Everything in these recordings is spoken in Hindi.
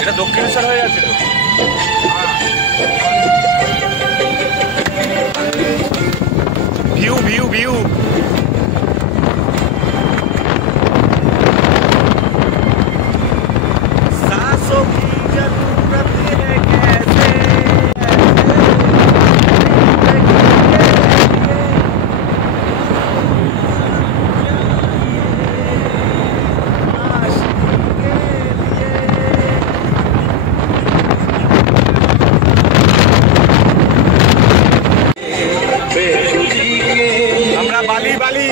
এটা দক্ষিণেশ্বর হয়ে যাচ্ছে তো। ভিউ ভিউ ভিউ सांसों की जरूरत है कैसे बाली बाली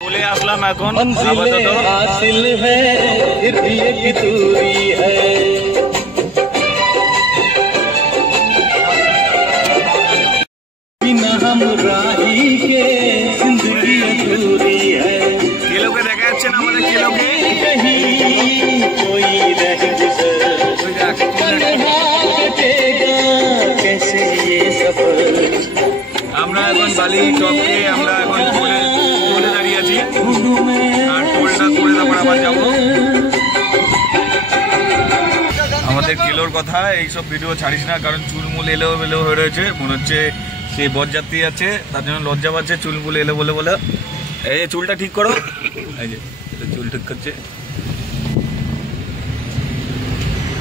बोले असलम এখন हासिल है फिर भी एक दूरी है हम राही के जिंदगी अधूरी है किलो के देखा যাচ্ছে না আমাদের কিলো কে कहीं कोई रह गुजर कैसे ये सफर আমরা এখন বালি টপকে আমরা এখন টোলে দাঁড়িয়ে আছি আর টোলটা করে তারপর আবার যাব আমাদের কিলোর কথা এইসব ভিডিও ছাড়িস না কারণ চুলমুল এলো এলো হয়ে রয়েছে মনে হচ্ছে সেই বরযাত্রী আছে তার জন্য লজ্জা পাচ্ছে চুলমুল এলো বলে বলে এই চুলটা ঠিক করো এই যে চুল ঠিক করছে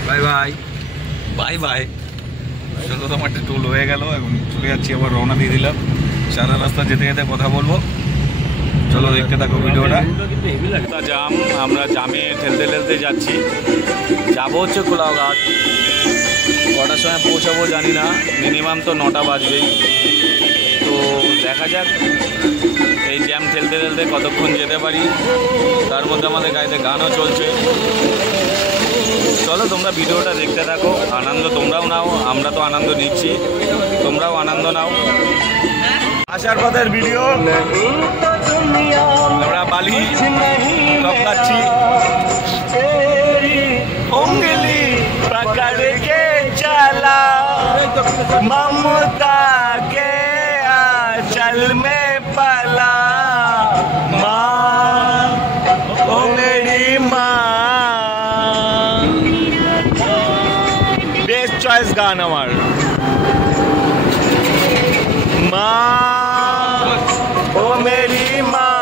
বাই বাই বাই বাই চলো তোমার একটা টোল হয়ে গেল এখন চলে যাচ্ছি আবার রওনা দিয়ে দিলাম সারা রাস্তা যেতে যেতে কথা বলবো চলো দেখতে থাকো ভিডিওটা জাম আমরা জামে ঠেলতে ঠেলতে যাচ্ছি যাবো হচ্ছে কোলাঘাট কটার সময় পৌঁছাবো জানি না মিনিমাম তো 9টা বাজবেই তো দেখা যাক এই জ্যাম ঠেলতে ঠেলতে কতক্ষণ যেতে পারি তার মধ্যে আমাদের গাড়িতে গানও চলছে চলো তোমরা ভিডিওটা দেখতে থাকো আনন্দ তোমরাও নাও আমরা তো আনন্দ নিচ্ছি তোমরাও আনন্দ নাও আসার পথের ভিডিও আমরা বালি টপ খাচ্ছি उंगली पकड़ के चला ममता के आंचल में पला माँ ओ मेरी माँ बेस्ट चॉइस गाना हमार माँ ओ मेरी माँ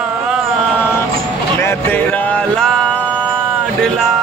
मैं तेरा लाडला